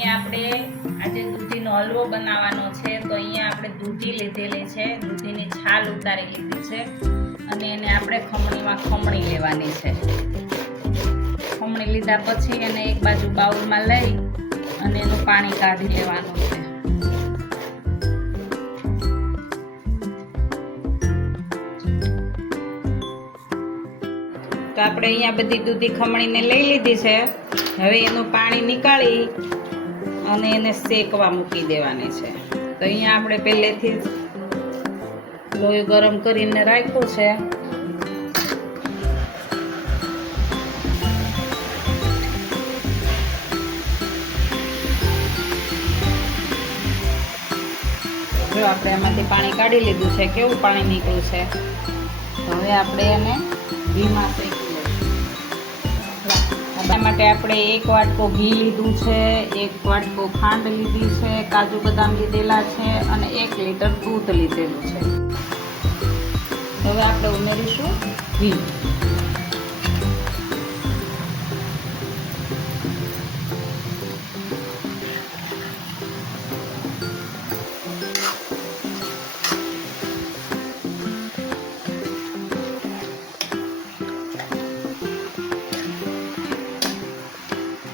અહીંયા આપણે આજે દૂધીનો હલવો બનાવવાનો છે. તો અહીંયા આપણે દૂધી લીધેલી છે, દૂધીની છાલ ઉતારી લીધી છે અને એને આપણે ખમણીમાં ખમણી લેવાની છે. ખમણી લીધા પછી એને એક બાજુ બાઉલમાં લઈ અને એનું પાણી કાઢી લેવાનું છે. તો આપણે અહીંયા બધી દૂધી ખમણીને લઈ લીધી છે. હવે એનું પાણી નીકાળી અને એને શેકવા મૂકી દેવાની છે. તો અહીંયા આપણે પહેલેથી લોહી ગરમ કરીને રાખ્યું છે. જો આપણે એમાંથી પાણી કાઢી લીધું છે. કેવું પાણી નીકળ્યું છે. હવે આપણે એને ધીમા શેકી એના માટે આપણે 1 વાટકો ઘી લીધું છે, 1 વાટકો ખાંડ લીધી છે, કાજુ બદામ લીધેલા છે અને 1 લીટર દૂધ લીધેલું છે. હવે આપણે ઉમેરીશું ઘી.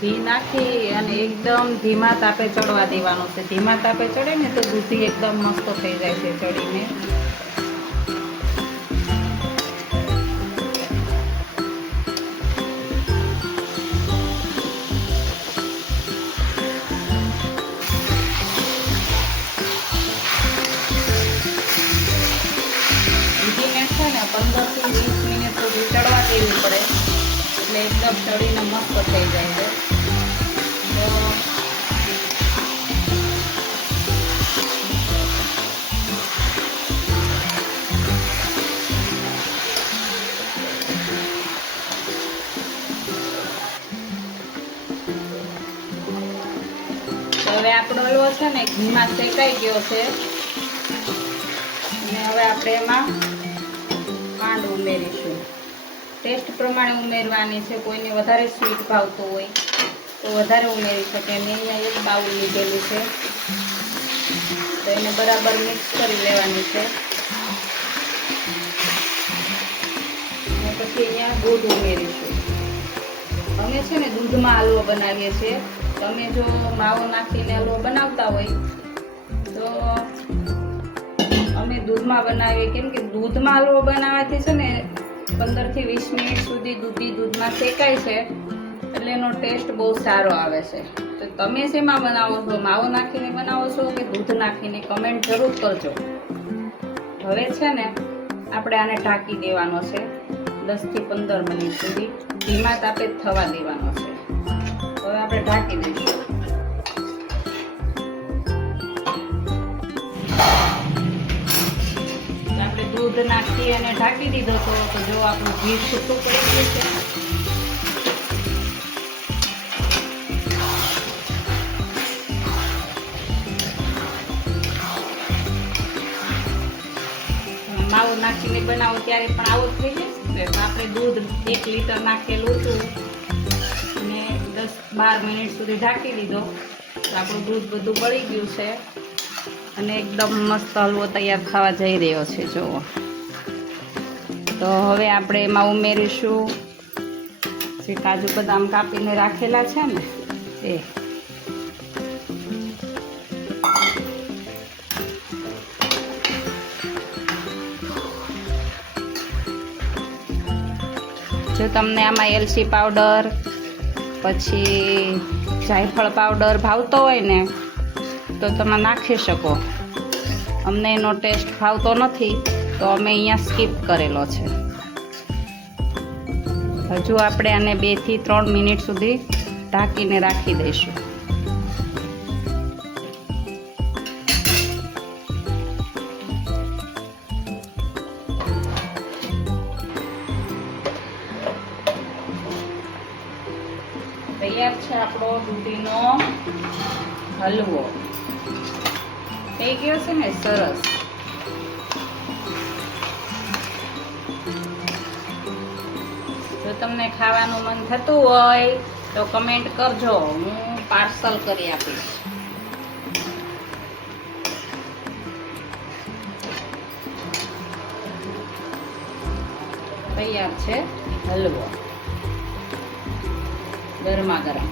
ઘી નાખી અને એકદમ ધીમા તાપે ચડવા દેવાનું છે. ધીમા તાપે ચડે ને તો દૂધી એકદમ મસ્ત થઈ જાય છે ચડીને. દૂધીને છે ને 15 થી 20 મિનિટ સુધી ચડવા દેવી પડે એટલે એકદમ ચડીને મસ્ત થઈ જાય છે. હવે આપણો હલવો છે ને ઘીમાં શેકાઈ ગયો છે અને હવે આપણે એમાં ખાંડ ઉમેરીશું. ટેસ્ટ પ્રમાણે ઉમેરવાની છે. કોઈને વધારે સ્વીટ ભાવતું હોય તો વધારે ઉમેરી શકે. મેં અહીંયા 1 બાઉલ લીધેલું છે તો એને બરાબર મિક્સ કરી લેવાની છે. અને પછી અહીંયા દૂધ ઉમેરીશું. અમે છે ને દૂધમાં હલવો બનાવીએ છીએ. તમે જો માવો નાખીને હલવો બનાવતા હોય તો અમે દૂધમાં બનાવીએ. કેમ કે દૂધમાં હલવો બનાવવાથી છે ને 15 થી 20 મિનિટ સુધી દૂધમાં શેકાય છે એટલે એનો ટેસ્ટ બહુ સારો આવે છે. તો તમે શેમાં બનાવો છો? માવો નાખીને બનાવો છો કે દૂધ નાખીને? કમેન્ટ જરૂર કરજો. હવે છે ને આપણે આને ઢાંકી દેવાનો છે 10 થી 15 મિનિટ સુધી. ધીમા તાપે થવા દેવાનો છે. હવે આપણે ઢાંકી દઈશું. આપણે દૂધ નાખી અને ઢાંકી દીધો તો જો આપણું ઘી છૂટું પડી ગયું છે. માવો નાખીને બનાવો ત્યારે પણ આવું જ થઈ જશે. આપણે દૂધ 1 લીટર નાખેલું હતું અને 10-12 મિનિટ સુધી ઢાંકી દીધો તો આપણું દૂધ બધું બળી ગયું છે અને એકદમ મસ્ત હલવો તૈયાર થવા જઈ રહ્યો છે. જુઓ. તો હવે આપણે એમાં ઉમેરીશું જે કાજુ બદામ કાપીને રાખેલા છે ને એ. જો તમને આમાં એલચી પાવડર પછી જાયફળ પાવડર ભાવતો હોય ને તો તમે નાખી શકો. અમને એનો ટેસ્ટ ભાવતો નથી તો અમે અહીંયા સ્કીપ કરેલો છે. હજુ આપણે આને 2 થી 3 મિનિટ સુધી ઢાંકીને રાખી દઈશું. તૈયાર છે આપણો દૂધીનો હલવો. થઈ ગયો છે ને સરસ. જો તમને ખાવાનું મન થતું હોય તો કમેન્ટ કરજો. હું પાર્સલ કરી આપીશ. તૈયાર છે હલવો, ગરમા ગરમ.